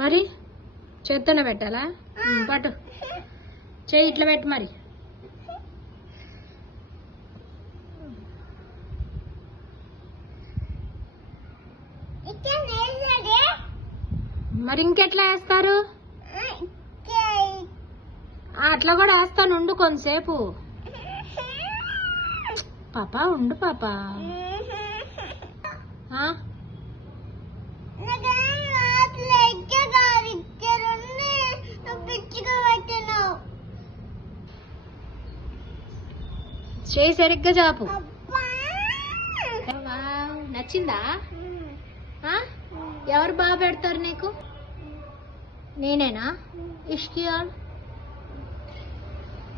మరి చేత్తోనే పెట్టాలా? పట్టు, చెయ్యి ఇట్లా పెట్టు. మరి ఇంకెట్లా వేస్తారు? అట్లా కూడా వేస్తాను, ఉండు కొంతసేపు. పాపా ఉండు పాపా. చేయి సరిగ్గా చాపు. నచ్చిందా? ఎవరు బాగా పెడతారు నీకు? నేనేనా? ఇష్కియాల్